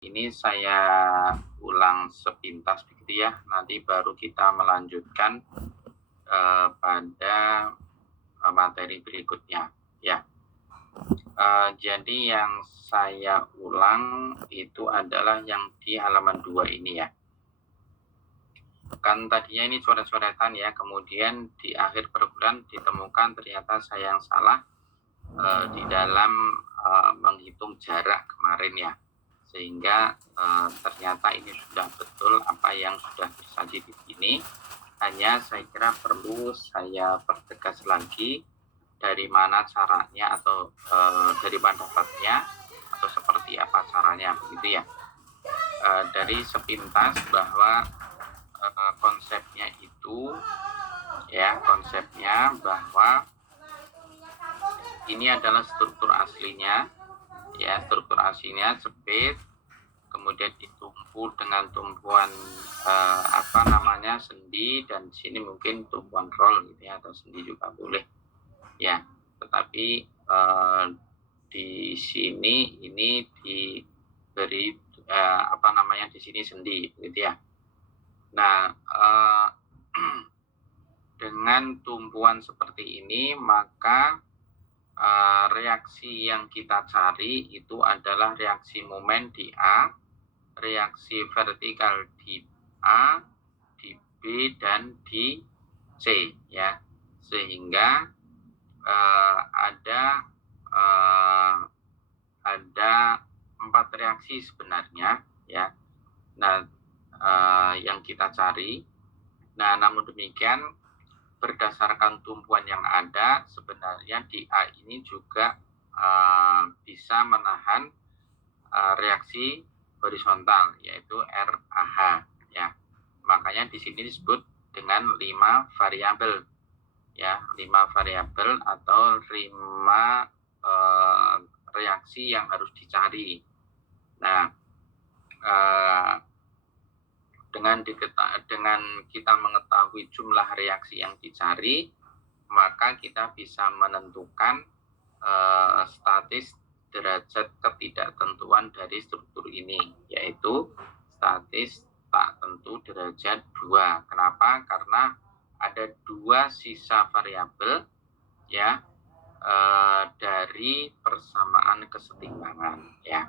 Ini saya ulang sepintas begitu ya, nanti baru kita melanjutkan pada materi berikutnya ya. Jadi yang saya ulang itu adalah yang di halaman 2 ini ya. Kan tadinya ini coret-coretan ya, kemudian di akhir perbulan ditemukan ternyata saya yang salah di dalam menghitung jarak kemarin ya, sehingga ternyata ini sudah betul apa yang sudah tersaji di sini. Hanya saya kira perlu saya pertegas lagi dari mana caranya atau dari mana dapatnya atau seperti apa caranya begitu ya. Dari sepintas bahwa konsepnya itu ya, konsepnya bahwa ini adalah struktur aslinya ya, struktur aslinya speed, kemudian ditumpu dengan tumpuan sendi, dan di sini mungkin tumpuan roll gitu ya, atau sendi juga boleh ya, tetapi di sini ini diberi di sini sendi gitu ya. Nah, dengan tumpuan seperti ini maka reaksi yang kita cari itu adalah reaksi momen di A, reaksi vertikal di A, di B, dan di C ya, sehingga ada 4 reaksi sebenarnya ya. Nah, yang kita cari. Nah, namun demikian berdasarkan tumpuan yang ada, sebenarnya di A ini juga bisa menahan reaksi horizontal, yaitu RAH ya. Makanya di sini disebut dengan 5 variabel ya, 5 variabel atau 5 reaksi yang harus dicari. Nah, dengan kita mengetahui jumlah reaksi yang dicari, maka kita bisa menentukan statis derajat ketidaktentuan dari struktur ini, yaitu statis tak tentu derajat 2. Kenapa? Karena ada 2 sisa variabel ya dari persamaan kesetimbangan ya.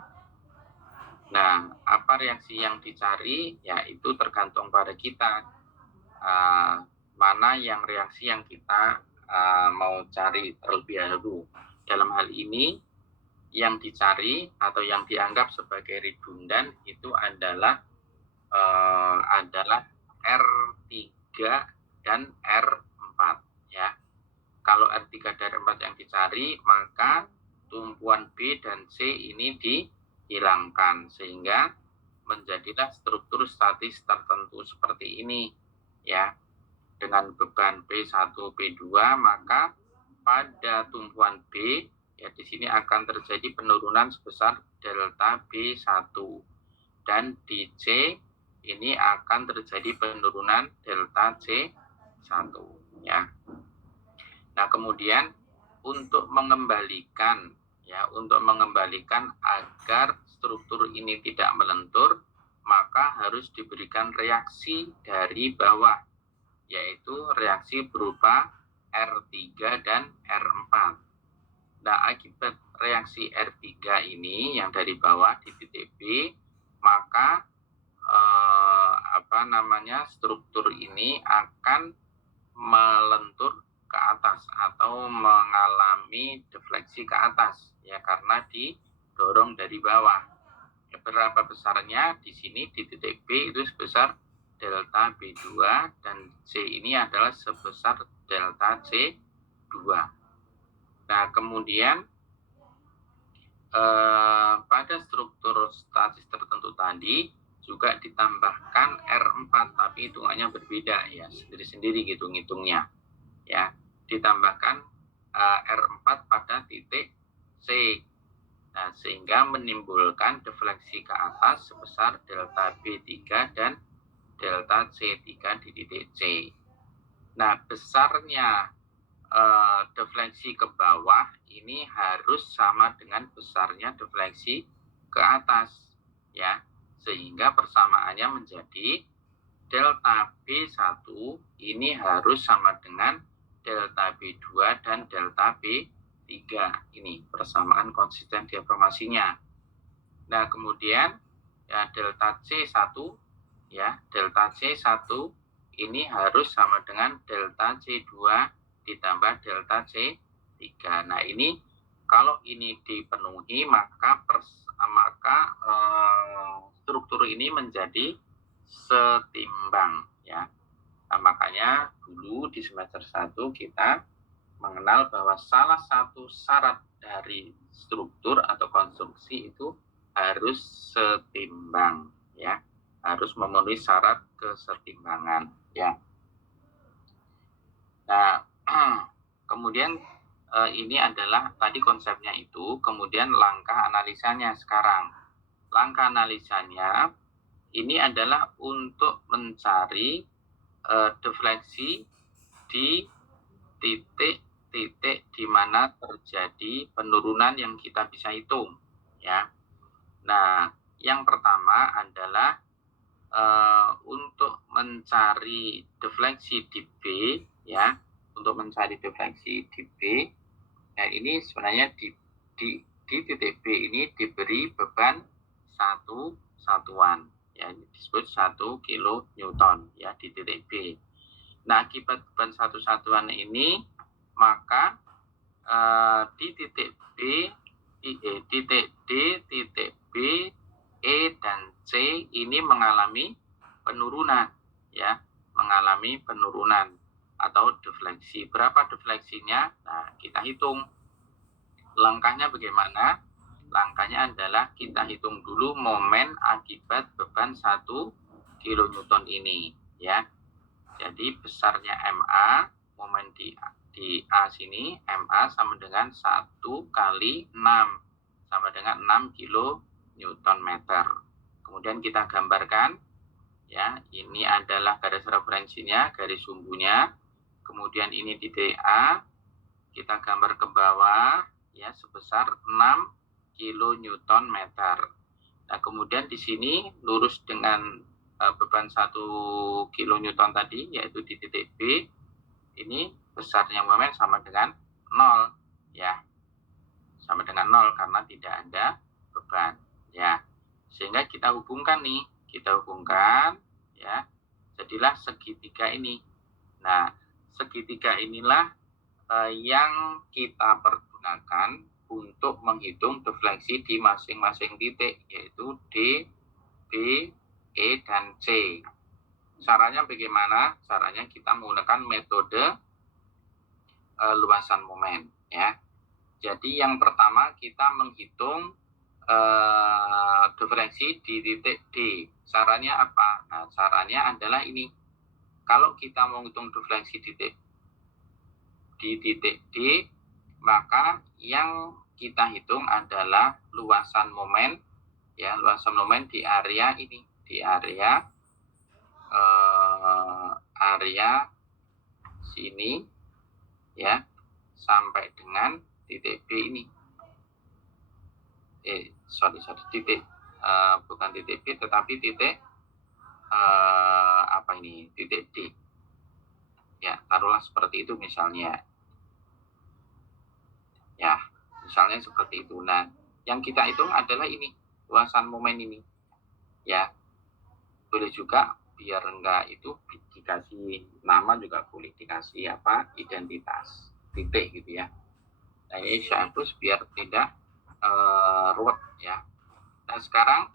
Nah, apa reaksi yang dicari? Ya, itu tergantung pada kita. Mana yang reaksi yang kita mau cari terlebih dahulu. Dalam hal ini, yang dicari atau yang dianggap sebagai redundan itu adalah R3 dan R4 ya. Kalau R3 dan R4 yang dicari, maka tumpuan B dan C ini dihilangkan, sehingga menjadilah struktur statis tertentu seperti ini ya. Dengan beban P1, P2, maka pada tumpuan B ya, di sini akan terjadi penurunan sebesar delta B1, dan di C ini akan terjadi penurunan delta C1 ya. Nah, kemudian untuk mengembalikan agar struktur ini tidak melentur, maka harus diberikan reaksi dari bawah, yaitu reaksi berupa R3 dan R4. Nah, akibat reaksi R3 ini yang dari bawah di titik B, maka struktur ini akan melentur ke atas atau mengalami defleksi ke atas ya, karena didorong dari bawah. Berapa besarnya? Di sini di titik B itu sebesar delta B2, dan C ini adalah sebesar delta C2. Nah, kemudian pada struktur statis tertentu tadi juga ditambahkan R4, tapi hitungannya berbeda ya, sendiri-sendiri gitu ngitungnya ya. Ditambahkan R4 pada titik C. Nah, sehingga menimbulkan defleksi ke atas sebesar delta B3 dan delta C3 di titik C. Nah, besarnya defleksi ke bawah ini harus sama dengan besarnya defleksi ke atas. ya, sehingga persamaannya menjadi delta B1 ini harus sama dengan delta B2 dan delta B3. Ini persamaan konsisten deformasinya. Nah, kemudian ya delta C1 ya, delta C1 ini harus sama dengan delta C2 ditambah delta C3. Nah, ini kalau ini dipenuhi maka struktur ini menjadi setimbang ya. Nah, makanya dulu di semester 1 kita mengenal bahwa salah satu syarat dari struktur atau konstruksi itu harus setimbang ya, harus memenuhi syarat kesetimbangan ya. Nah, kemudian ini adalah tadi konsepnya itu, kemudian langkah analisanya sekarang. Langkah analisanya ini adalah untuk mencari defleksi di titik-titik di mana terjadi penurunan yang kita bisa hitung ya. Nah, yang pertama adalah untuk mencari defleksi di B ya, untuk mencari defleksi di B. Nah, ini sebenarnya di titik B ini diberi beban satu satuan ya, disebut 1 kilonewton ya di titik B. Nah, akibat beban satu satuan ini maka di titik B, titik D, titik B, E dan C ini mengalami penurunan ya, mengalami penurunan atau defleksi. Berapa defleksinya? Nah, kita hitung. Langkahnya bagaimana? Langkahnya adalah kita hitung dulu momen akibat beban 1 kilonewton ini ya. Jadi besarnya MA, momen di A sini, MA sama dengan 1 kali 6, sama dengan 6 kilonewton meter. Kemudian kita gambarkan ya, ini adalah garis referensinya, garis sumbunya. Kemudian ini di DA, kita gambar ke bawah ya sebesar 6 kilonewton meter. Nah, kemudian di sini lurus dengan beban 1 kilonewton tadi, yaitu di titik B, ini besarnya momen sama dengan 0 ya, sama dengan 0 karena tidak ada beban ya. Sehingga kita hubungkan nih, ya, jadilah segitiga ini. Nah, segitiga inilah yang kita pergunakan untuk menghitung defleksi di masing-masing titik, yaitu D, B, E, dan C. Caranya bagaimana? Caranya kita menggunakan metode luasan momen ya. Jadi yang pertama kita menghitung defleksi di titik D. Caranya apa? Nah, caranya adalah ini. Kalau kita menghitung defleksi di titik D, maka yang kita hitung adalah luasan momen ya, luasan momen di area ini, di area sini ya, sampai dengan titik B ini. Titik bukan titik B tetapi titik titik D ya, taruhlah seperti itu misalnya ya, misalnya seperti itu. Nah, yang kita hitung adalah ini, luasan momen ini ya. Boleh juga biar enggak itu dikasih nama juga boleh, dikasih identitas titik gitu ya. Nah, ini saya hapus biar tidak ruwet ya. Nah, sekarang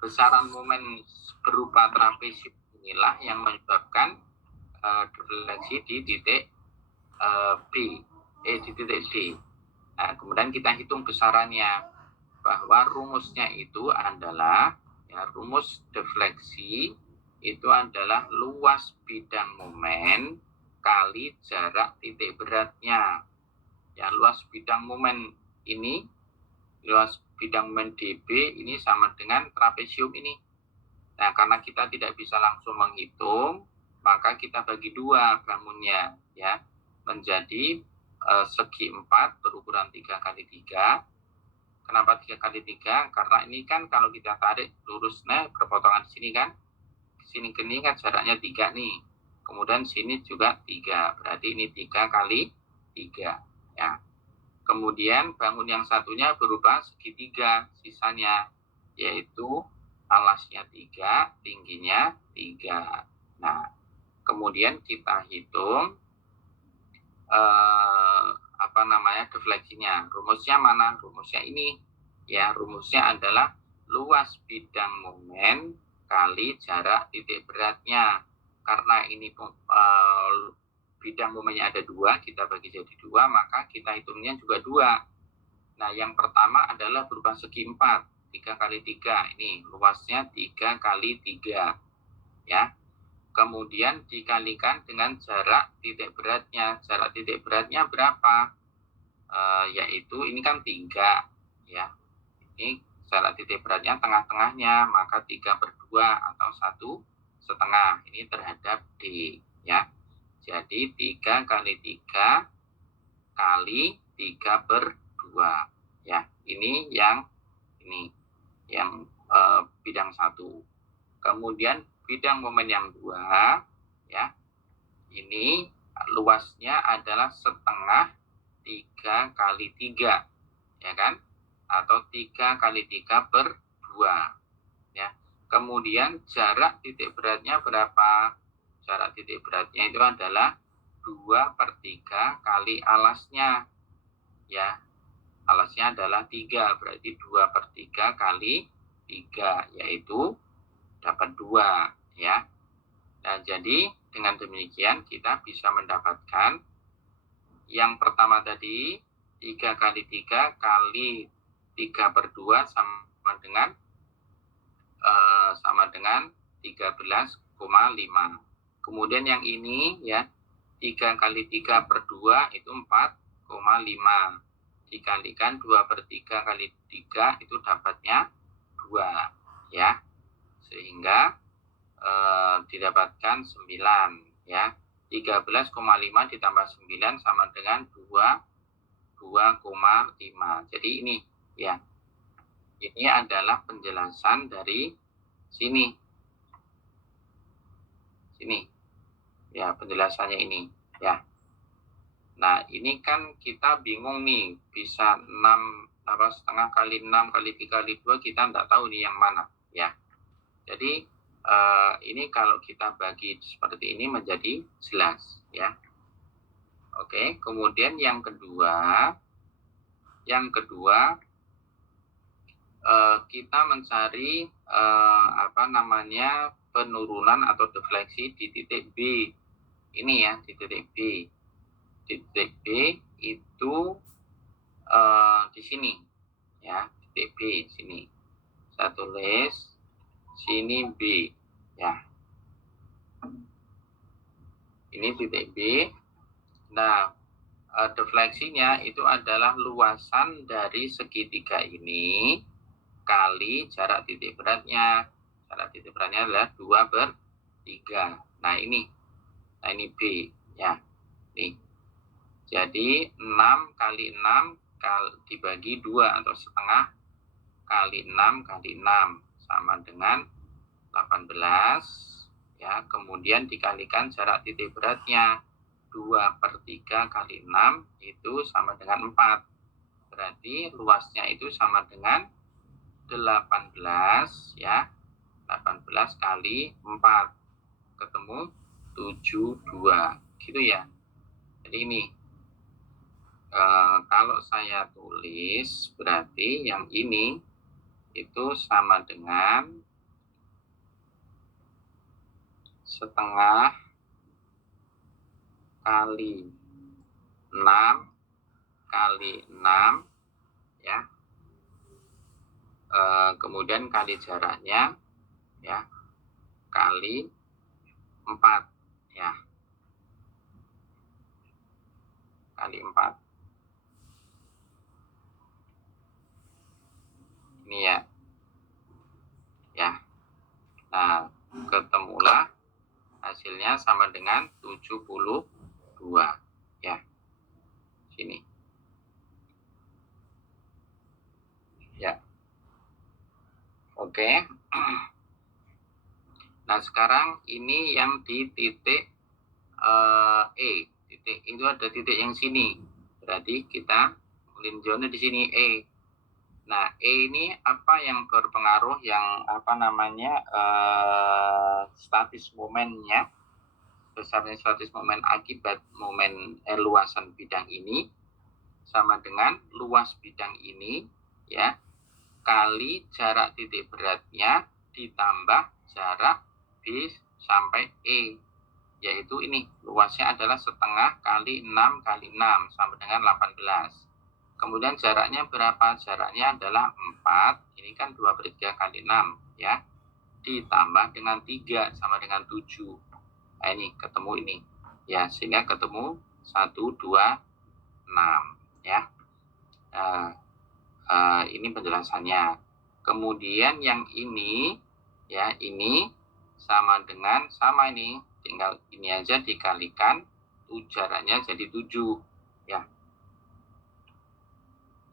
besaran momen berupa trapesium inilah yang menyebabkan defleksi di titik di titik D. Nah, kemudian kita hitung besarannya, bahwa rumusnya itu adalah ya, rumus defleksi itu adalah luas bidang momen kali jarak titik beratnya. Ya, luas bidang momen ini, luas bidang momen DB ini sama dengan trapesium ini. Nah, karena kita tidak bisa langsung menghitung, maka kita bagi dua bangunnya ya, menjadi segi 4 berukuran 3 kali 3. Kenapa 3 kali 3? Karena ini kan kalau kita tarik lurusnya berpotongan di sini kan. Di sini ke sini kan jaraknya 3 nih. Kemudian sini juga 3. Berarti ini 3 kali 3. Ya. Kemudian bangun yang satunya berupa segitiga sisanya. Yaitu alasnya 3, tingginya 3. Nah, kemudian kita hitung defleksinya. Rumusnya mana? Rumusnya ini. Ya, rumusnya adalah luas bidang momen kali jarak titik beratnya. Karena ini bidang momennya ada 2, kita bagi jadi 2, maka kita hitungnya juga 2. Nah, yang pertama adalah berupa segi 4, 3 kali 3. Ini luasnya 3 kali 3. Ya. Kemudian dikalikan dengan jarak titik beratnya. Jarak titik beratnya berapa? Yaitu ini kan 3. Ya. Ini jarak titik beratnya tengah-tengahnya, maka 3/2 atau 1,5. Ini terhadap D. Ya. Jadi 3 kali 3 kali 3/2. Ya. Ini yang bidang 1. Kemudian bidang momen yang 2, ya, ini luasnya adalah setengah 3 kali 3, ya kan? Atau 3 kali 3/2. Ya. Kemudian jarak titik beratnya berapa? Jarak titik beratnya itu adalah 2/3 kali alasnya. Ya. Alasnya adalah 3, berarti 2/3 kali 3, yaitu dapat 2, ya. Nah, jadi dengan demikian kita bisa mendapatkan yang pertama tadi 3 kali 3 kali 3/2 sama dengan 13,5. Kemudian yang ini ya 3 kali 3/2 itu 4,5. Dikalikan 2/3 kali 3 itu dapatnya 2, ya. Sehingga didapatkan 9, ya. 13,5 ditambah 9 sama dengan 2,5. Jadi ini ya. Ini adalah penjelasan dari sini. Ya, penjelasannya ini, ya. Nah, ini kan kita bingung nih, bisa 6,5 kali 6 kali 3 kali 2, kita nggak tahu nih yang mana, ya. Jadi ini kalau kita bagi seperti ini menjadi jelas, ya. Oke, kemudian yang kedua kita mencari penurunan atau defleksi di titik B. Ini ya, di titik B. Di titik B itu di sini, ya, titik B sini. Saya tulis sini B, ya. Ini titik B. Nah, defleksinya itu adalah luasan dari segitiga ini kali jarak titik beratnya. Jarak titik beratnya adalah 2/3. Nah, ini B, ya. Nih. Jadi 6 kali 6 dibagi 2 atau setengah kali 6 kali 6 sama dengan 18, ya. Kemudian dikalikan jarak titik beratnya 2/3 kali 6 itu sama dengan 4. Berarti luasnya itu sama dengan 18, ya. 18 kali 4 ketemu 72, gitu ya. Jadi ini kalau saya tulis berarti yang ini itu sama dengan setengah kali 6 kali 6, ya. Kemudian kali jaraknya, ya, kali 4, ya. Kali 4. Ini ya. Ya. Nah, ketemulah hasilnya sama dengan 72, ya. Sini. Oke. Nah, sekarang ini yang di titik E. Titik itu ada titik yang sini. Berarti kita meninjaunya di sini E. Nah, E ini apa yang berpengaruh, yang statis momennya, besarnya statis momen akibat momen luasan bidang ini sama dengan luas bidang ini, ya, kali jarak titik beratnya ditambah jarak B sampai E, yaitu ini luasnya adalah setengah kali 6 kali 6 sama dengan 18. Kemudian jaraknya berapa? Jaraknya adalah 4, ini kan 2/3 kali 6 ya, ditambah dengan 3 sama dengan 7. Nah, ini ketemu ini ya, sehingga ketemu 1, 2, 6 ya. Ini penjelasannya. Kemudian yang ini ya, ini sama dengan sama ini, tinggal ini aja dikalikan jaraknya jadi 7 ya.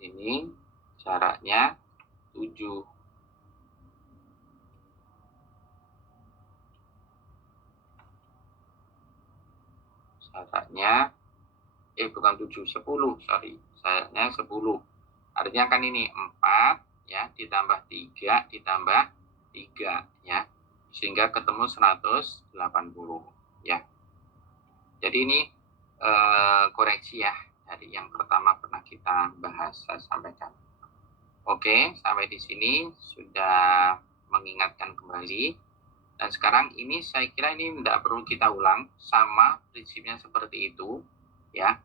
Ini jaraknya 7. Jaraknya bukan 7, 10, sorry. Jaraknya 10. Artinya kan ini 4 ya, ditambah 3 ditambah 3 ya. Sehingga ketemu 180 ya. Jadi ini koreksi ya dari yang pertama pernah kita bahas, saya sampaikan. Oke, sampai di sini sudah mengingatkan kembali. Dan sekarang ini saya kira ini tidak perlu kita ulang, sama prinsipnya seperti itu ya.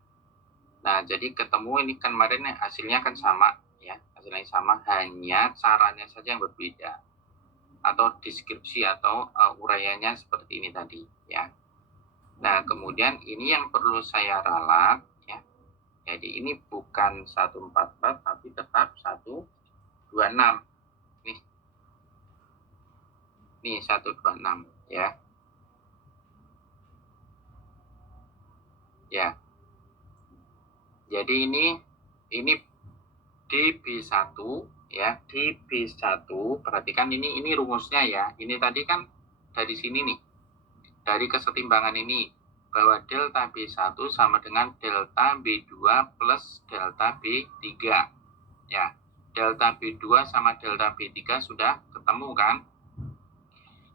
Nah, jadi ketemu ini kan kemarin hasilnya kan sama ya, hasilnya sama, hanya caranya saja yang berbeda atau deskripsi atau uraiannya seperti ini tadi ya. Nah, kemudian ini yang perlu saya ralat ya. Jadi ini bukan 144 tapi tetap 126. Nih 126 ya. Ya. Jadi ini di B1 ya, di B1 perhatikan ini rumusnya ya. Ini tadi kan dari sini nih. Dari kesetimbangan ini bahwa delta B1 sama dengan delta B2 plus delta B3 ya. Delta B2 sama delta B3 sudah ketemu kan?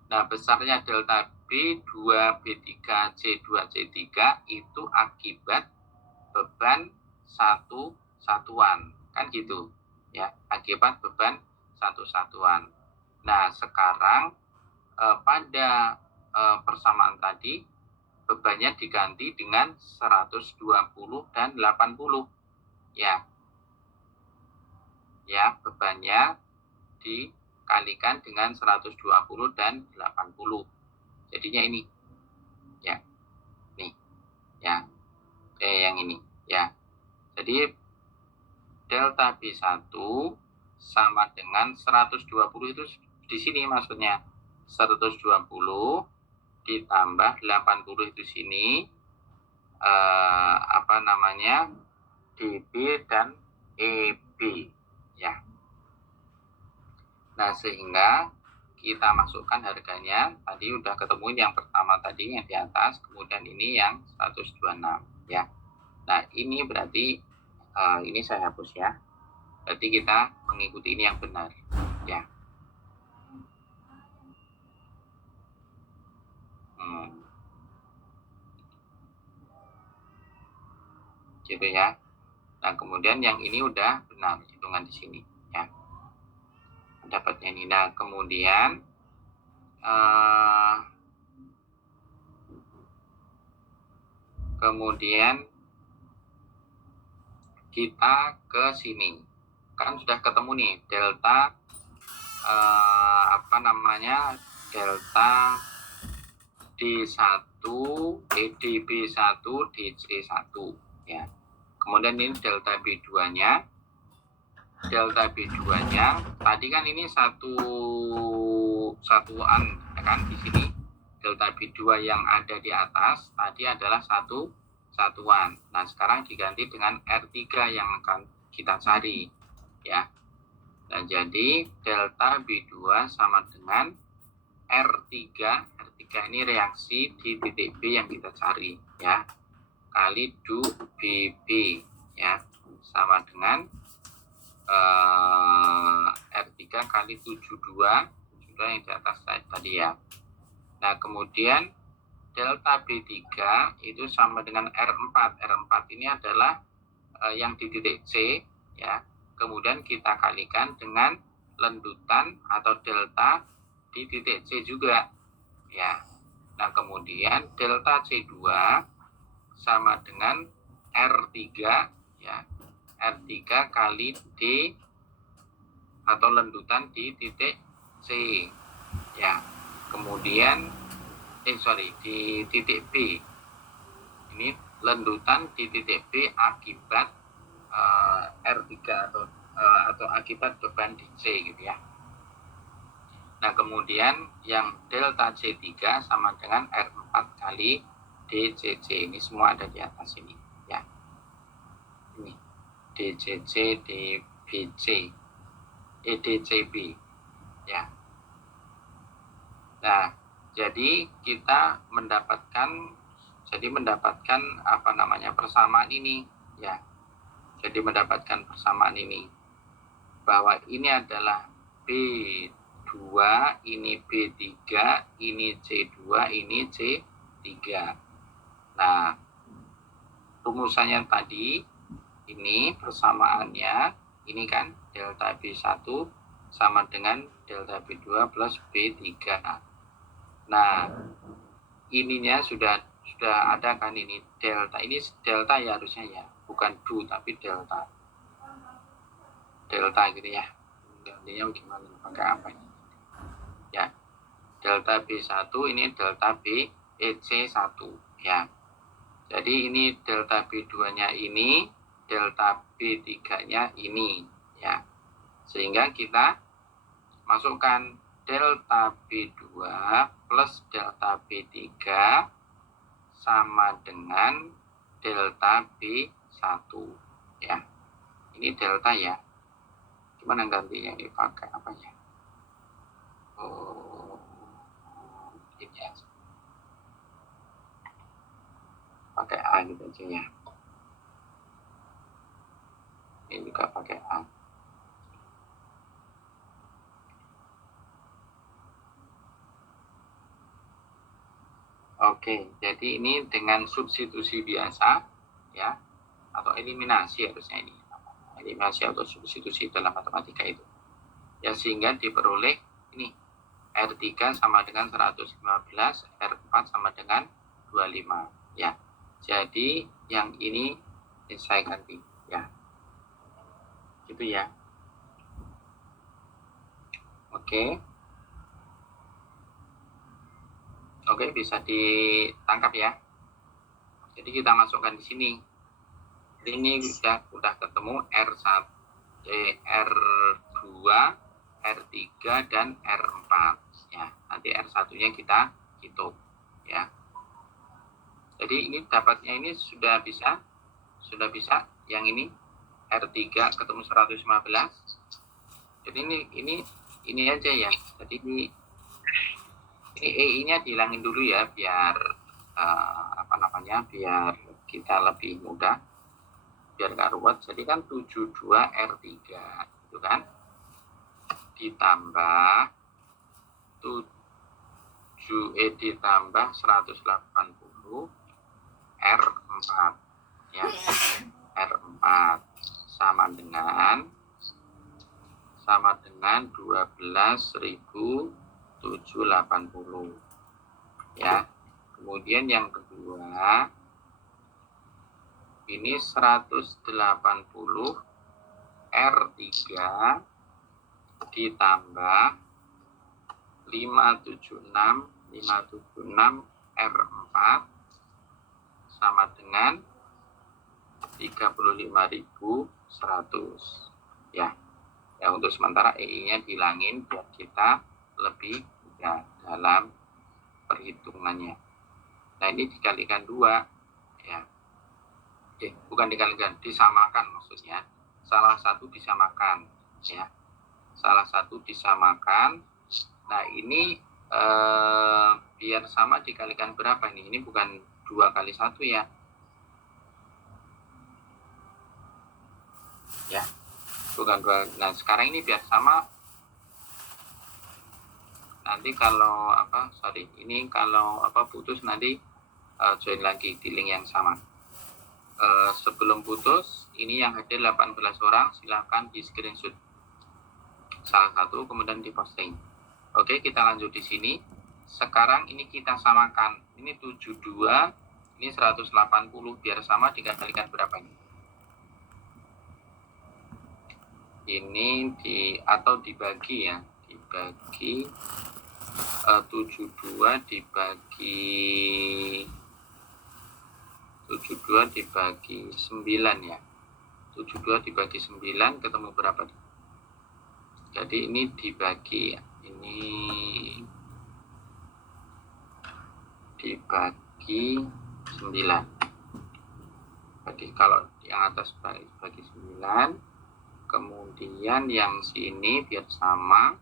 Nah, besarnya delta B2, B3, C2, C3 itu akibat beban satu satuan, kan gitu ya, akibat beban satu satuan. Nah, sekarang pada persamaan tadi bebannya diganti dengan 120 dan 80 ya. Ya, bebannya dikalikan dengan 120 dan 80. Jadinya ini ya. Nih ya. Yang ini ya. Jadi delta B1 sama dengan 120 itu di sini maksudnya 120 ditambah 80 itu sini DB dan EB ya. Nah, sehingga kita masukkan harganya tadi udah ketemu yang pertama tadi yang di atas, kemudian ini yang 126 ya. Nah, ini berarti ini saya hapus ya. Berarti kita mengikuti ini yang benar ya. Gitu ya. Nah, kemudian yang ini udah benar hitungan di sini ya. Dapatnya ini. Nah, kemudian kita ke sini. Kan sudah ketemu nih delta delta D1 DB1 DC1 ya. Kemudian ini delta B2-nya. Delta B2-nya tadi kan ini satuan ya kan, di sini delta B2 yang ada di atas tadi adalah satuan. Nah, sekarang diganti dengan R3 yang akan kita cari ya. Nah, jadi delta B2 sama dengan R3 ini reaksi di titik B yang kita cari ya, kali du BB ya, sama dengan R3 kali 72 yang di atas tadi ya. Nah, kemudian delta B3 itu sama dengan R4. R4 ini adalah yang di titik C ya. Kemudian kita kalikan dengan lendutan atau delta di titik C juga ya. Nah, kemudian delta C2 sama dengan R3 ya. R3 kali D atau lendutan di titik C ya. Kemudian di titik B. Ini lendutan di titik B akibat R3 atau akibat beban di C gitu ya. Nah, kemudian yang delta C3 sama dengan R4 kali DCC. Ini semua ada di atas ini ya. Ini DCC, DBC, EDCB ya. Nah, jadi kita mendapatkan persamaan ini ya. Jadi mendapatkan persamaan ini bahwa ini adalah B2, ini B3, ini C2, ini C3. Nah, rumusannya tadi ini persamaannya ini kan delta B1 sama dengan delta B2 plus B3. Nah, ininya sudah ada kan, ini delta ya harusnya ya, bukan du tapi delta gitu ya. Gantinya gimana, pakai apa ini ya, delta B1 ini delta BEC1 ya. Jadi ini delta B2 nya ini, delta B3 nya ini ya. Sehingga kita masukkan delta B2 plus delta B3 sama dengan delta B1 ya. Ini delta ya. Gimana gantinya, dipakai apa ya? Ini aja. Pakai A gitu aja ya. Ini juga pakai A. Oke, jadi ini dengan substitusi biasa ya, atau eliminasi harusnya ini. Eliminasi atau substitusi dalam matematika itu. Ya, sehingga diperoleh ini R3 sama dengan 115, R4 sama dengan 25 ya. Jadi yang ini saya ganti ya. Gitu ya. Oke. Oke, bisa ditangkap ya. Jadi kita masukkan di sini. Ini udah ketemu R1, R2, R3 dan R4 ya. Nanti R1-nya kita hitung ya. Jadi ini dapatnya ini sudah bisa yang ini R3 ketemu 115. Jadi ini aja ya. Jadi ini EI-nya dihilangin dulu ya, biar biar kita lebih mudah, biar gak ruwet. Jadi kan 72 R3 itu kan ditambah ditambah 180 R4 ya. R4 sama dengan 12.780 ya. Kemudian yang kedua ini 180 R3 ditambah 576 R4 sama dengan 35.100 ya. Ya, untuk sementara EI-nya dihilangin biar kita lebih mudah dalam perhitungannya. Nah, ini dikalikan 2 ya. Bukan dikalikan, disamakan maksudnya. Salah satu disamakan ya. salah satu disamakan. Nah ini biar sama dikalikan berapa nih? Ini bukan 2 kali 1 ya. Ya, bukan 2. Nah sekarang ini biar sama. Nanti kalau ini kalau putus nanti join lagi di link yang sama. Sebelum putus, ini yang hadir 18 orang, silahkan di screenshot salah satu kemudian diposting. Oke, kita lanjut di sini. Sekarang ini kita samakan. Ini 72, ini 180, biar sama dikalikan berapa ini? Ini atau dibagi ya, dibagi 72 dibagi 9 ya. 72 dibagi 9 ketemu berapa? Jadi ini dibagi, ini dibagi 9. Jadi kalau yang atas bagi 9, kemudian yang sini biar sama,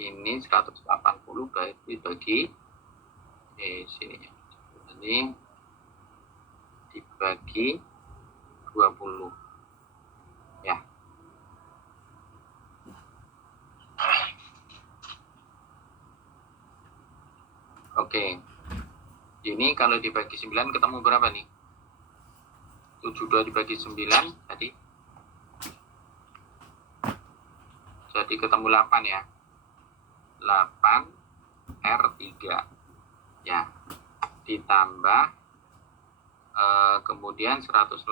ini 180 dibagi sini. Jadi dibagi 20 ya. Oke. Ini kalau dibagi 9 ketemu berapa nih? 72 dibagi 9 jadi ketemu 8 ya. 8 R3 ya. Ditambah kemudian 180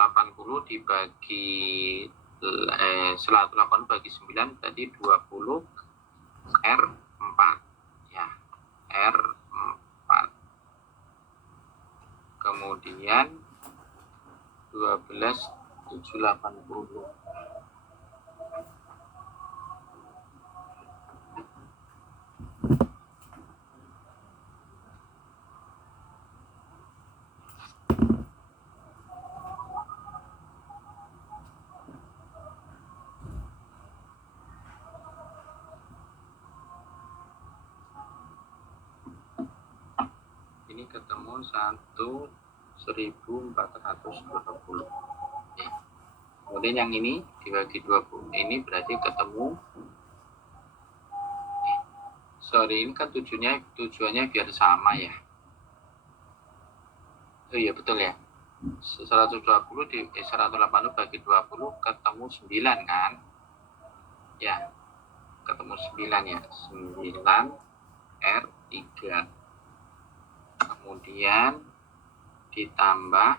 dibagi 180 bagi 9 tadi 20 R4 ya. R4 kemudian 12.780 ini ketemu 1.420 ya. Kemudian yang ini dibagi 20, ini berarti ketemu ini kan tujuannya biar sama ya. Oh iya betul ya. 180 180 bagi 20 ketemu 9 kan ya, ketemu 9 ya, 9 R3 kemudian ditambah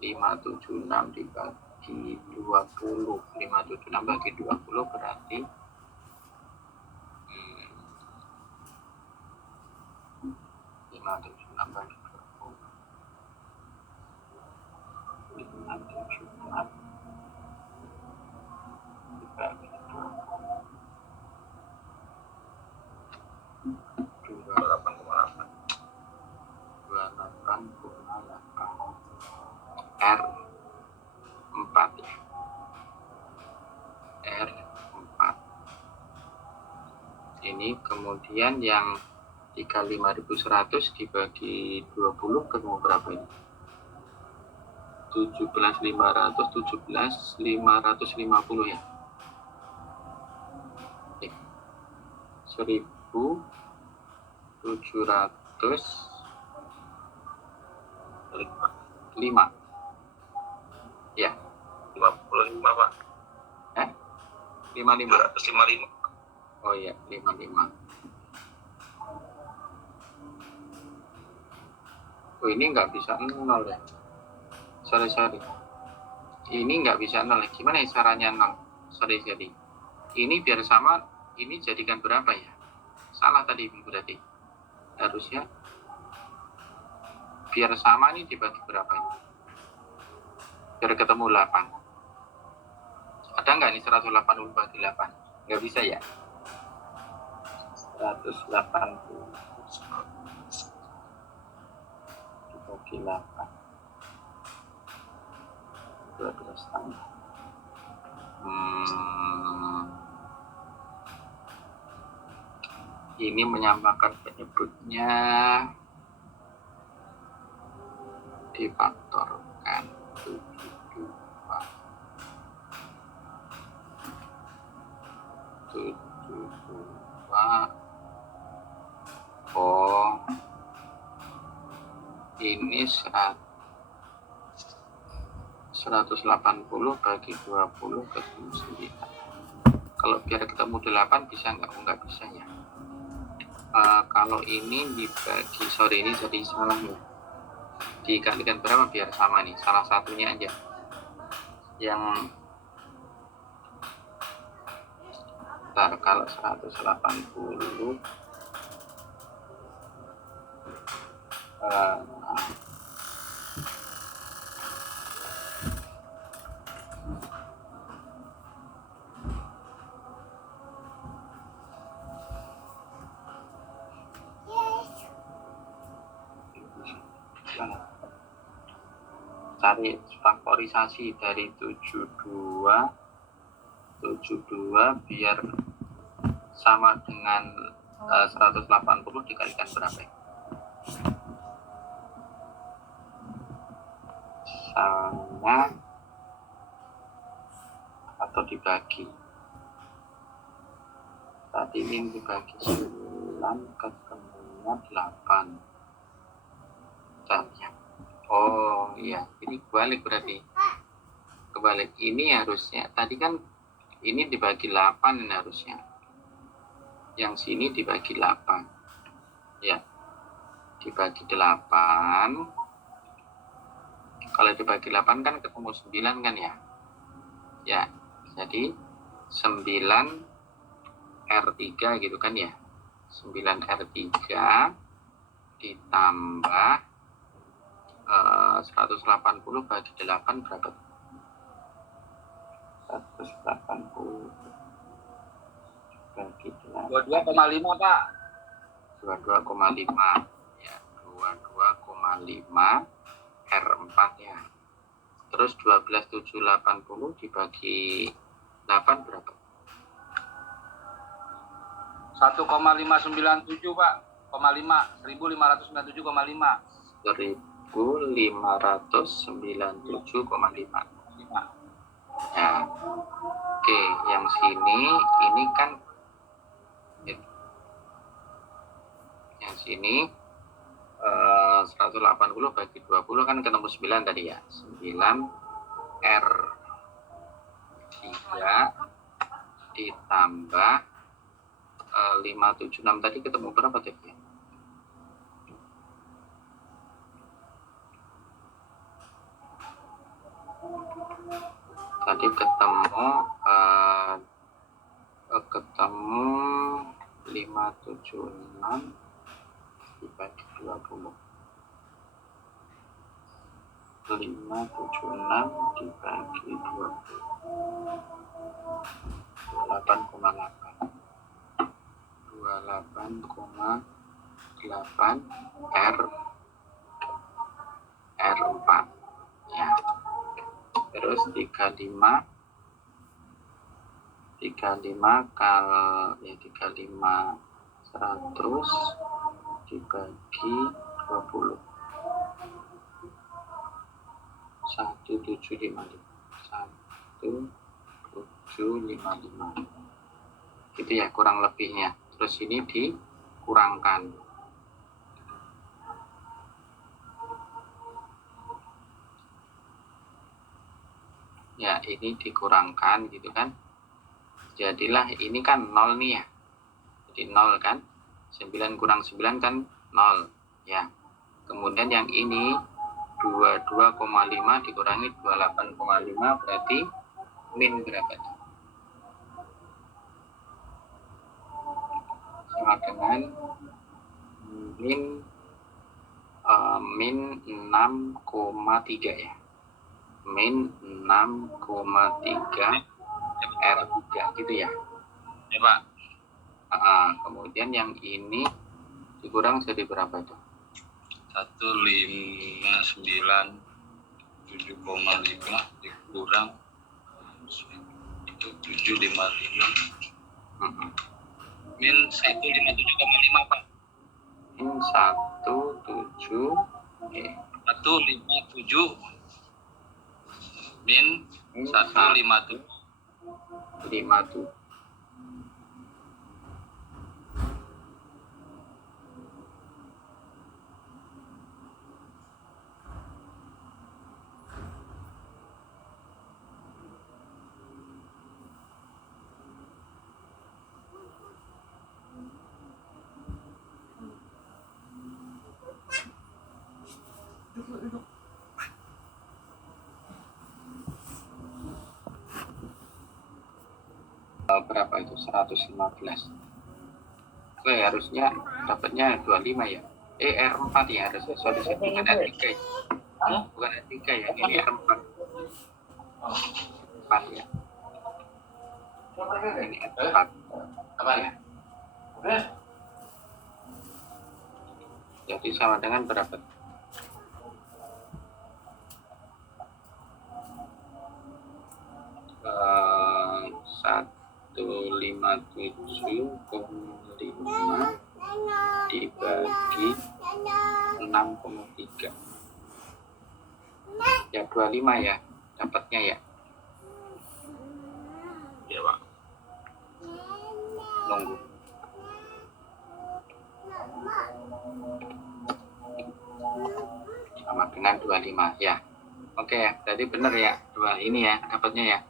576 dibagi 20, 576 bagi 20 berarti 576 bagi 20, 576 dibagi 28,8 R4 ya. R4 ini kemudian yang 35.100 dibagi 20 ketemu berapa ini? 17.550 ya. 1.705 ya. 55 Pak. 55. 255. Oh iya, 55. Oh ini nggak bisa 0 ya. Sorry. Ini nggak bisa 0. Gimana ya caranya 0? Sorry. Ini biar sama, ini jadikan berapa ya? Salah tadi berarti. Harusnya biar sama ini dibagi berapa ini? Biar ketemu 8. Ada nggak nih 180 bagi 8? Nggak bisa ya? 180 dibagi 8 12,5. ini menyamakan penyebutnya difaktorkan 72 oh ini 180 bagi 20 ketemu 9. Kalau biar ketemu 8 bisa nggak bisa ya. Kalau ini dibagi, sorry ini jadi salah nih, dikalikan berapa biar sama nih, salah satunya aja yang bentar, kalau 180 cari faktorisasi dari 72 biar sama dengan 180 dikalikan berapa ya? Sama atau dibagi, tadi ini dibagi 9 ketemunya 8 caranya. Oh iya, ini kebalik berarti. Kebalik, ini harusnya tadi kan ini dibagi 8 ini harusnya. Yang sini dibagi 8. Ya. Dibagi 8. Kalau dibagi 8 kan ketemu 9 kan ya? Ya. Jadi 9 R3 gitu kan ya. 9 R3 ditambah 180 bagi 8 berapa? 180 bagi 8. 22,5 Pak. 22,5 ya, 22,5 R4 ya. Terus 12.780 dibagi 8 berapa? 1,597 Pak. 1597,5. 1597,5. Ya. Oke, yang sini ini kan yang sini 180 bagi 20 kan ketemu 9 tadi ya. 9 R3 ditambah 576 tadi ketemu berapa tadi? Tadi ketemu 576 dibagi 20. 576 dibagi 20. 28,8. 28,8 R4 ya. Terus 35 kalau ya 35 100 dibagi 20 1755 gitu ya kurang lebihnya. Terus ini dikurangkan ya, ini dikurangkan gitu kan, jadilah ini kan 0 nih ya, jadi 0 kan, 9 kurang 9 kan 0 ya. Kemudian yang ini 22,5 dikurangi 28,5 berarti min berapa tuh? Sama dengan min 6,3 ya, min 6,3 R3 gitu ya. Ya Pak. Kemudian yang ini dikurang jadi berapa tuh? 159,7,5 dikurang itu 755. min 157,5 Pak. Min 17, oke. 157 min 157. 57. Berapa itu? 115. Oke, harusnya dapatnya 25 ya. R4 ya harusnya. Sorry, bukan R3 ya. Bukan R3 ya, ini R4. 4 ya. Ini R4. Apa ya? Jadi sama dengan berapa? Uh, 157,5 dibagi 6,3 ya 25 ya dapatnya ya. Ya Pak. Nunggu. Sama dengan 25 ya. Oke ya, berarti benar ya dua ini ya dapatnya ya.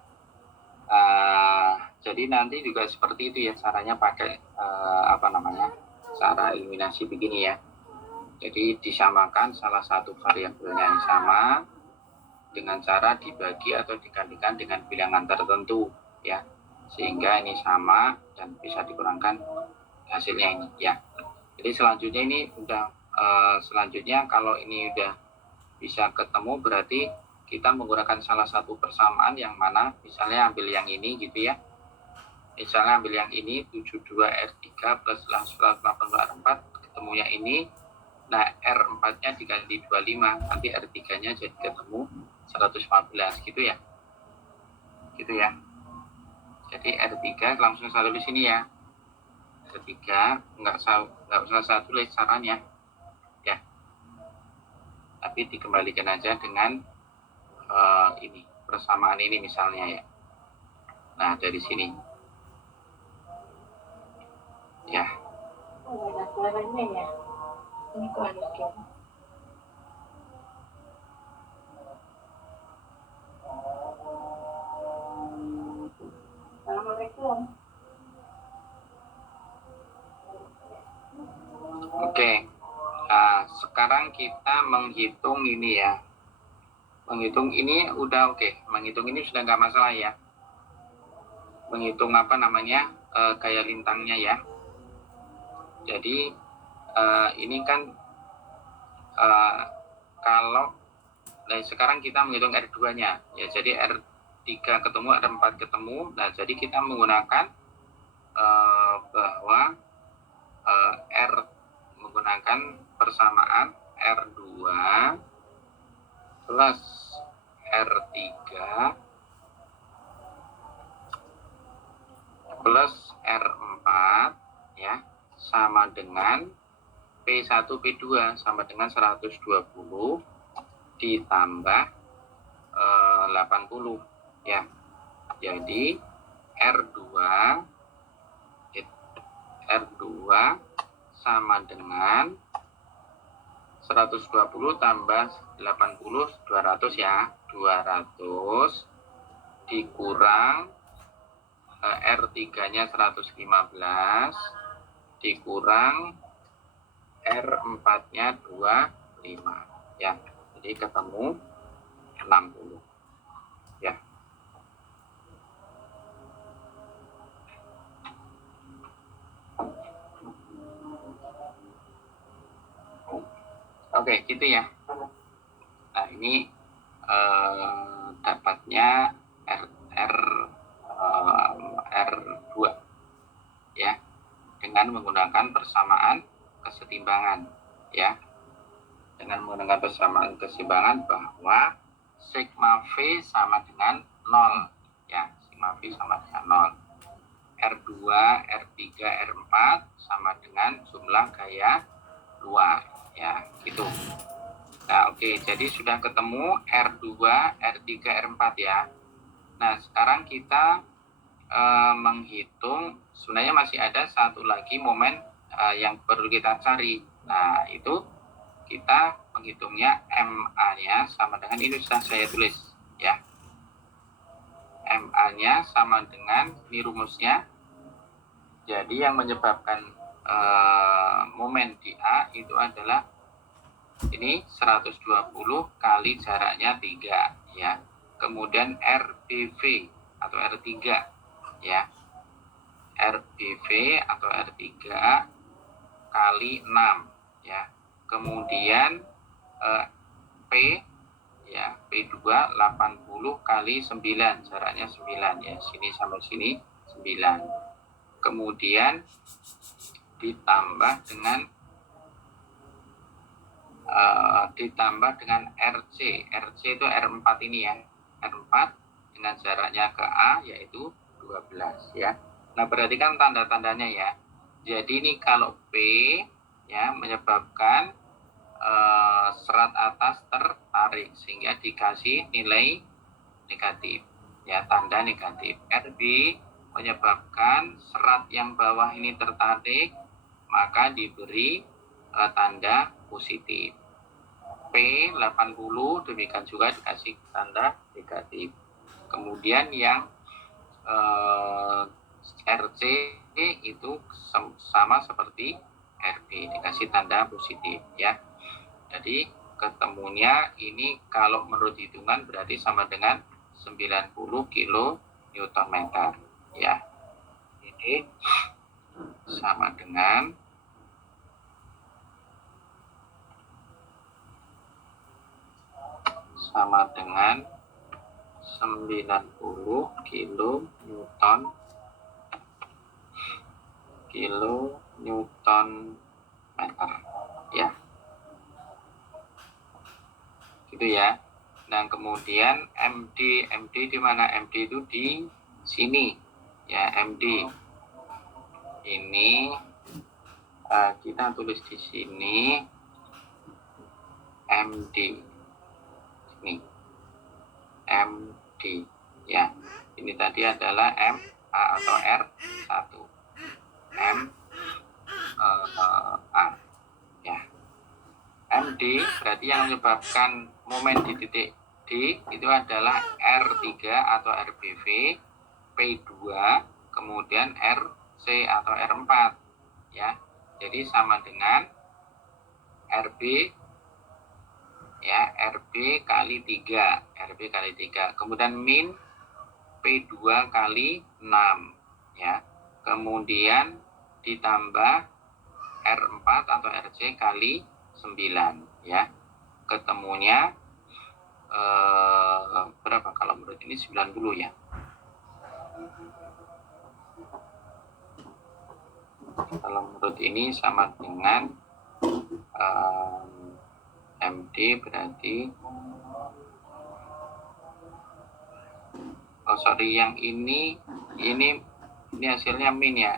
Jadi nanti juga seperti itu ya caranya pakai cara eliminasi begini ya. Jadi disamakan salah satu variabelnya yang sama dengan cara dibagi atau dikalikan dengan bilangan tertentu ya, sehingga ini sama dan bisa dikurangkan hasilnya ini ya. Jadi selanjutnya ini udah selanjutnya kalau ini udah bisa ketemu berarti kita menggunakan salah satu persamaan yang mana misalnya ambil yang ini gitu ya. Misalnya ambil yang ini 72R3 plus 84 ketemunya ini. Nah R4-nya dikali 25, nanti R3-nya jadi ketemu 115 gitu ya. Gitu ya. Jadi R3 langsung saya tulis sini ya. R3 nggak usah saya tulis caranya ya. Tapi dikembalikan aja dengan ini persamaan ini misalnya ya. Nah dari sini ya. Assalamualaikum. Oke. Nah, sekarang kita menghitung ini ya. Menghitung ini udah oke. Menghitung ini sudah nggak masalah ya. Menghitung gaya lintangnya ya. Jadi ini kan kalau sekarang kita menghitung R2-nya ya. Jadi R3 ketemu, R4 ketemu. Nah, jadi kita menggunakan bahwa menggunakan persamaan R2 plus R3 plus R4 ya sama dengan P1 P2 sama dengan 120 ditambah 80 ya. Jadi R2 sama dengan 120 tambah 80 200 ya. 200 dikurang R3-nya 115 dikurang R4-nya 25 ya. Jadi ketemu 60 ya. Oke, gitu ya. Nah, ini dapatnya R2 ya dengan menggunakan persamaan kesetimbangan ya. Dengan menggunakan persamaan keseimbangan bahwa sigma V sama dengan 0 ya. Sigma V sama dengan 0. R2, R3, R4 sama dengan jumlah gaya luar ya, gitu. Nah, oke, jadi sudah ketemu R2, R3, R4 ya. Nah, sekarang kita menghitung, sebenarnya masih ada satu lagi momen yang perlu kita cari. Nah, itu kita menghitungnya MA-nya sama dengan, ini sudah saya tulis ya. MA-nya sama dengan, ini rumusnya. Jadi yang menyebabkan momen di A itu adalah ini 120 kali jaraknya 3 ya. Kemudian RBV atau R3 ya. RBV atau R3 kali 6 ya. Kemudian P ya, P2 80 kali 9, jaraknya 9 ya. Sini sampai sini 9. Kemudian ditambah dengan RC. RC itu R4 ini ya. R4 dengan jaraknya ke A yaitu 12 ya. Nah, perhatikan tanda-tandanya ya. Jadi ini kalau P ya menyebabkan serat atas tertarik sehingga dikasih nilai negatif ya, tanda negatif. RB menyebabkan serat yang bawah ini tertarik, maka diberi tanda positif. P80 demikian juga dikasih tanda negatif. Kemudian yang RC itu sama seperti RB, dikasih tanda positif ya. Jadi ketemunya ini kalau menurut hitungan berarti sama dengan 90 kilo Newton meter ya. Ini sama dengan 90 kilo Newton meter ya. Gitu ya. Dan kemudian MD di mana? MD itu di sini ya. MD ini kita tulis di sini MD ini MD ya. Ini tadi adalah MA atau R1 A ya. MD berarti yang menyebabkan momen di titik D itu adalah R3 atau RBV, P2, kemudian RC atau R4 ya. Jadi sama dengan RB ya, RB kali 3, RB kali 3. Kemudian min P2 kali 6 ya. Kemudian ditambah R4 atau RC kali 9 ya. Ketemunya berapa kalau menurut ini? 90 ya. Kalau menurut ini sama dengan MD berarti yang ini hasilnya min ya.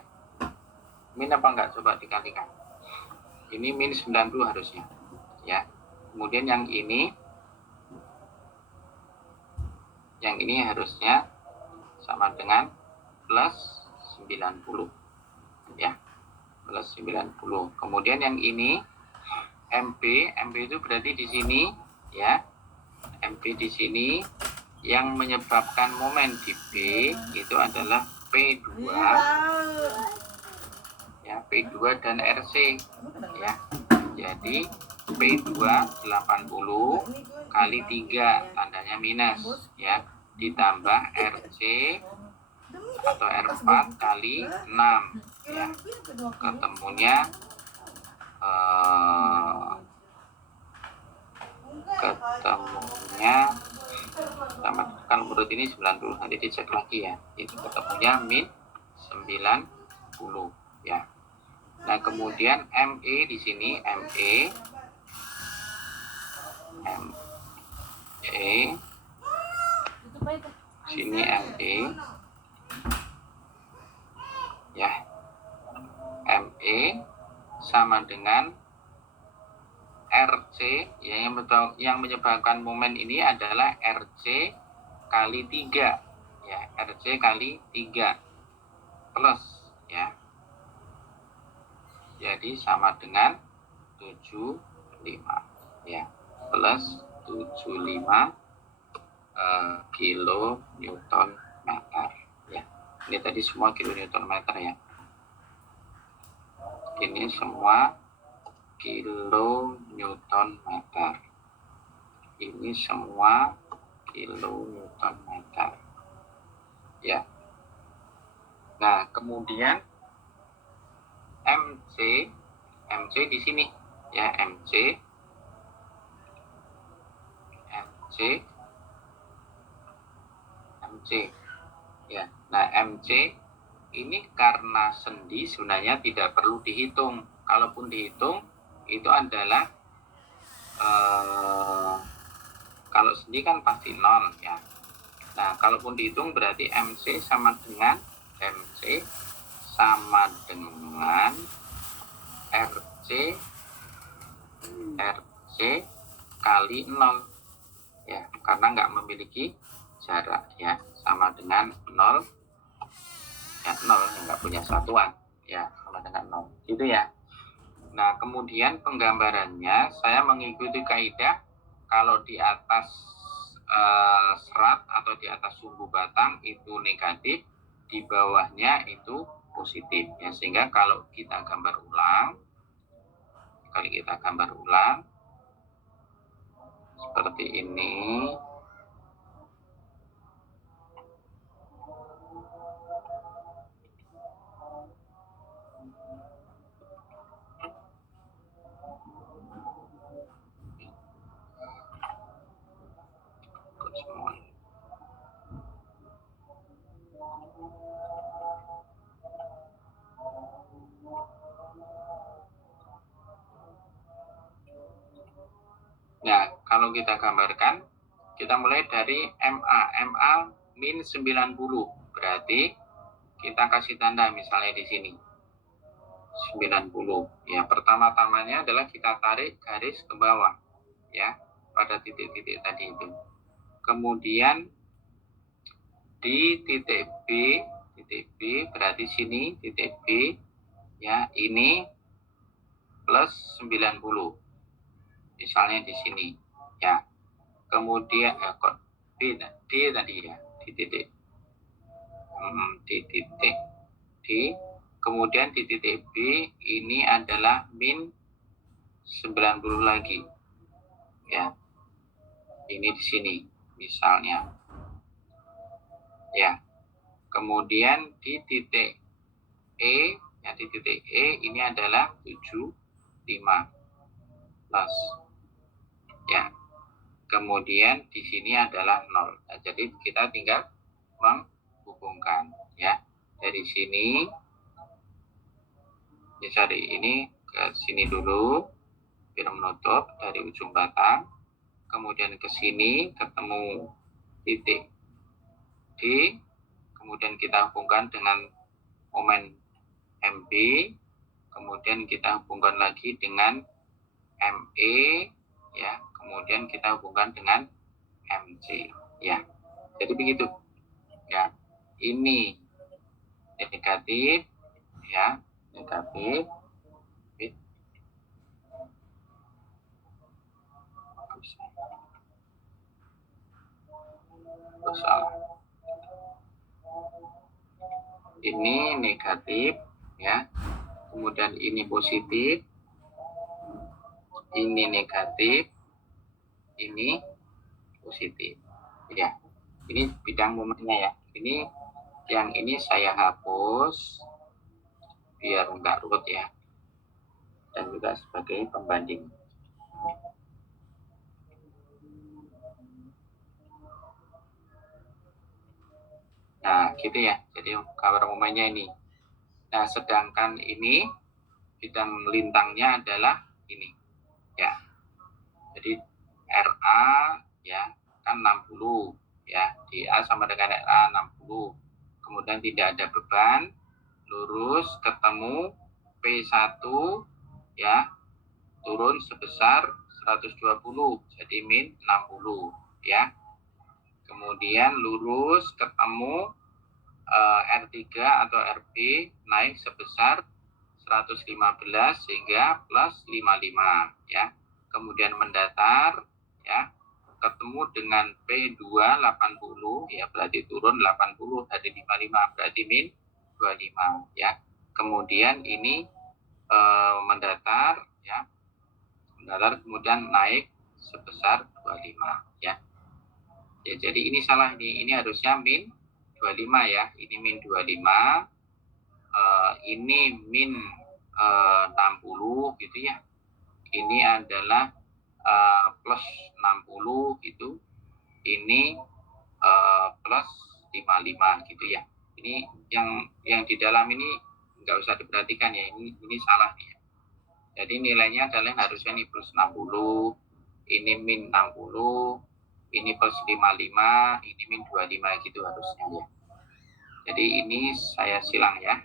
Min apa enggak, coba dikalikan. Ini min 90 harusnya ya. Kemudian yang ini harusnya sama dengan plus 90 ya, plus 90. Kemudian yang ini MB itu berarti di sini ya. MB di sini yang menyebabkan momen di B itu adalah P2 ya, P2 dan RC ya. Jadi P2 80 kali 3 tandanya minus ya, ditambah RC atau R4 kali 6 ya. Ketemunya sama, kalau menurut ini 90, nanti dicek lagi ya. Ini ketemunya min 90 ya. Nah, kemudian ME di sini sini ME ya. ME sama dengan RC, ya, yang menyebabkan momen ini adalah RC kali 3, ya, RC kali 3 plus, ya, jadi sama dengan 75, ya, plus 75 kilo Newton meter, ya. Ini tadi semua kilo Newton meter, ya. Ini semua kilo Newton meter. Ini semua kilo Newton meter. Ya. Nah, kemudian MC di sini, ya, MC. Ya. Nah, MC ini karena sendi sebenarnya tidak perlu dihitung. Kalaupun dihitung itu adalah kalau sendi kan pasti 0, ya. Nah, kalaupun dihitung berarti MC sama dengan RC kali 0, ya, karena nggak memiliki jarak, ya, sama dengan 0, ya, 0 yang nggak punya satuan, ya, sama dengan 0, gitu, ya. Nah, kemudian penggambarannya saya mengikuti kaidah kalau di atas serat atau di atas sumbu batang itu negatif, di bawahnya itu positif, ya. Sehingga kalau kita gambar ulang seperti ini, nah, kalau kita gambarkan, kita mulai dari MA min 90, berarti kita kasih tanda misalnya di sini 90, ya. Pertama-tamanya adalah kita tarik garis ke bawah, ya, pada titik-titik tadi itu. Kemudian di titik B berarti sini titik B, ya, ini plus 90, misalnya di sini, ya. Kemudian D tadi, ya, di titik D. Kemudian di titik B ini adalah min 90 lagi, ya. Ini di sini misalnya, ya. Kemudian di titik E, ya, di titik E ini adalah 75 plus, ya. Kemudian di sini adalah 0. Nah, jadi kita tinggal menghubungkan, ya, dari sini, ya, dari ini ke sini dulu biar menutup dari ujung batang, kemudian ke sini ketemu titik D, kemudian kita hubungkan dengan momen MB, kemudian kita hubungkan lagi dengan ME, ya, kemudian kita hubungkan dengan MC, ya. Jadi begitu, ya. Ini negatif, ya, negatif. Salah. Ini negatif, ya. Kemudian ini positif, ini negatif, ini positif, ya. Ini bidang momennya, ya. Ini yang ini saya hapus biar enggak ruwet, ya, dan juga sebagai pembanding. Nah, gitu, ya. Jadi gambar momennya ini. Nah, sedangkan ini bidang lintangnya adalah ini, ya. Jadi RA, ya, kan 60, ya. DA sama dengan RA 60. Kemudian tidak ada beban, lurus ketemu P1 ya, turun sebesar 120, jadi min 60 ya. Kemudian lurus ketemu R3 atau RB naik sebesar 115 sehingga plus 55 ya. Kemudian mendatar ya, ketemu dengan P2 80 ya, berarti turun 80 dari 55, berarti min 25 ya. Kemudian ini mendatar ya, mendatar kemudian naik sebesar 25 ya. Ya, jadi ini salah, ini harusnya min 25 ya, ini min 25, ini min 60 gitu ya, ini adalah plus 60 gitu, ini plus 55 gitu ya. Ini yang di dalam ini nggak usah diperhatikan ya, ini salah nih ya. Jadi nilainya adalah harusnya ini plus 60, ini min 60, ini plus 55, ini min 25 gitu harusnya ya. Jadi ini saya silang ya.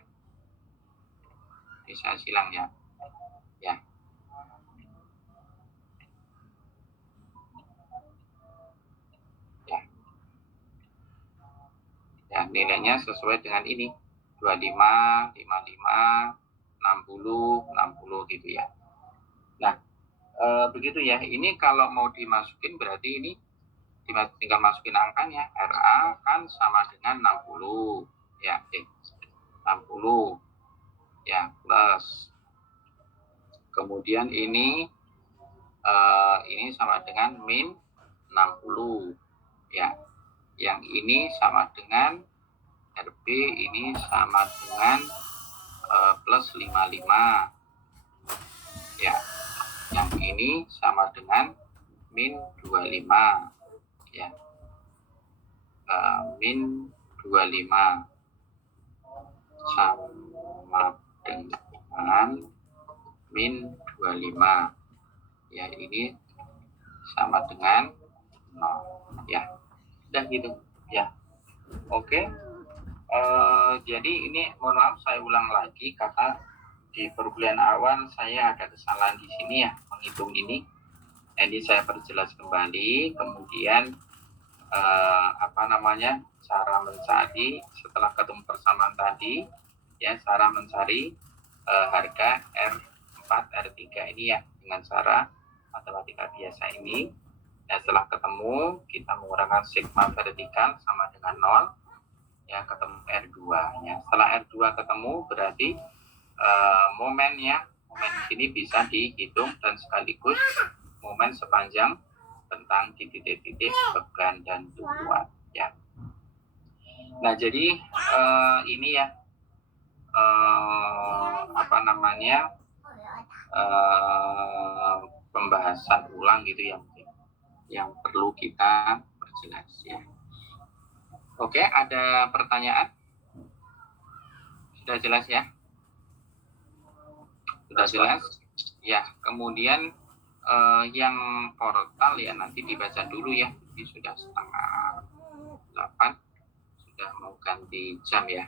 Ini saya silang ya. Ya. Ya. Ya, nilainya sesuai dengan ini. 25, 55, 60, 60 gitu ya. Nah, begitu ya. Ini kalau mau dimasukin berarti ini tinggal masukin angkanya. RA kan sama dengan 60 ya, 60 ya, plus kemudian ini sama dengan min 60 ya, yang ini sama dengan RB, ini sama dengan plus 55 ya, yang ini sama dengan min 25 ya, min 25 sama dengan min 25 ya, ini sama dengan 0 ya. Udah gitu ya. Oke. Jadi ini mohon maaf saya ulang lagi karena di perkuliahan awal saya ada kesalahan di sini ya, menghitung ini. Jadi saya perjelas kembali, kemudian cara mencari setelah ketemu persamaan tadi ya, cara mencari harga R4 R3 ini ya dengan cara matematika biasa ini. Nah, setelah ketemu kita menggunakan sigma vertikal sama dengan 0 ya, ketemu R2 ya. Setelah R2 ketemu berarti momen ini bisa dihitung dan sekaligus momen sepanjang tentang titik-titik beban dan tumpuan ya. Nah, jadi ini ya pembahasan ulang gitu ya, yang perlu kita perjelas ya. Oke, ada pertanyaan? Sudah jelas ya? Sudah jelas? Ya, kemudian yang portal ya nanti dibaca dulu ya. Ini sudah setengah 8, sudah mau ganti jam ya.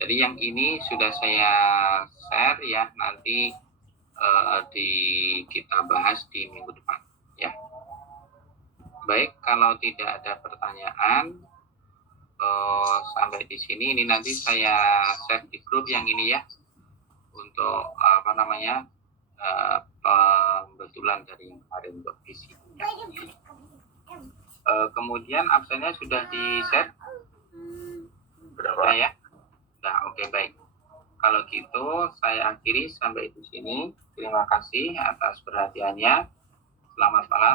Jadi yang ini sudah saya share ya, nanti kita bahas di minggu depan ya. Baik, kalau tidak ada pertanyaan sampai di sini, ini nanti saya share di grup yang ini ya, untuk pembetulan dari yang kemarin untuk visi. Kemudian absennya sudah di share berapa ya? Nah, oke, baik. Kalau gitu saya akhiri sampai di sini. Terima kasih atas perhatiannya. Selamat malam.